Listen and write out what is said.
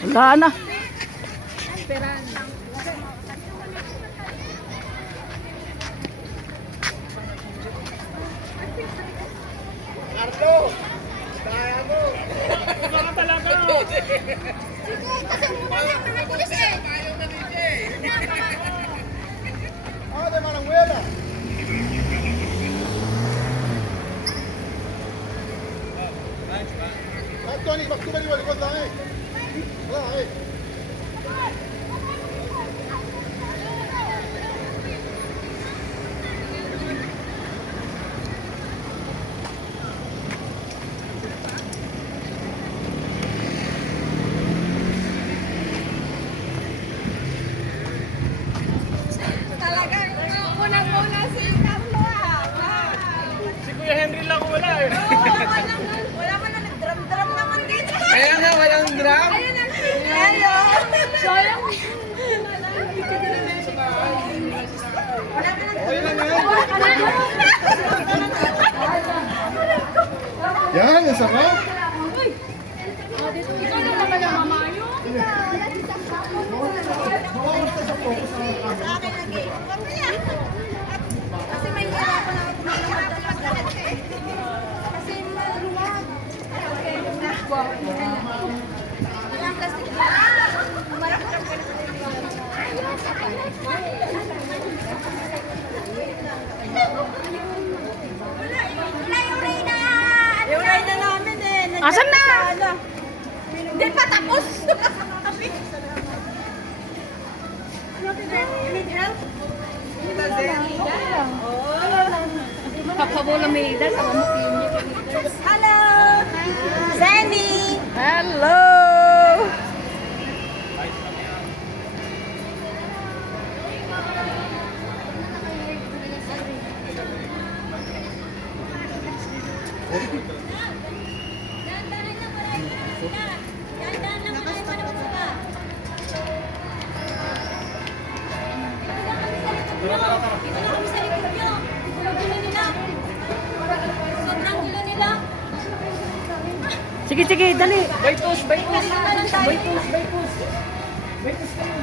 Wala na. Ardo! Kaya mo! Baka talaga. Sige, kasi muna lang, mga pulis eh. Ayaw na DJ! Ako de Maranguela! Tony, maktub ni walikod lang eh. Wala eh. Talagang unang-una si Carlo ah. Si Kuya Henry lang wala eh. Wala man na nag-drum-drum naman dito. Kaya nga walang drum. Ayun ang hello. Sayang. Wala ka nang Ayun lang yan. Yan, ang sarap. Ikaw na naman ang mamayo. Sa akin lagi. Kasi may hirapan ako kumakalap talaga. Kasi maluwag. Walang plastic. Marap-rap ka Wala yung Reyna! Yung Reyna namin eh. Asan na? Hindi pa tapos! You need help? Pagkabola may ida sa kamot yun. Hello! Sandy! Hello! Dahan-dahan lang, maraming sila. Dahan-dahan lang, maraming sila. Dito lang kami sa likod nyo. Gulo-gulo nila. Sobrang gulo nila. Sige, sige, dali. Baitos, baitos. Dito na lang tayo. Baitos, baitos. Baitos kayo.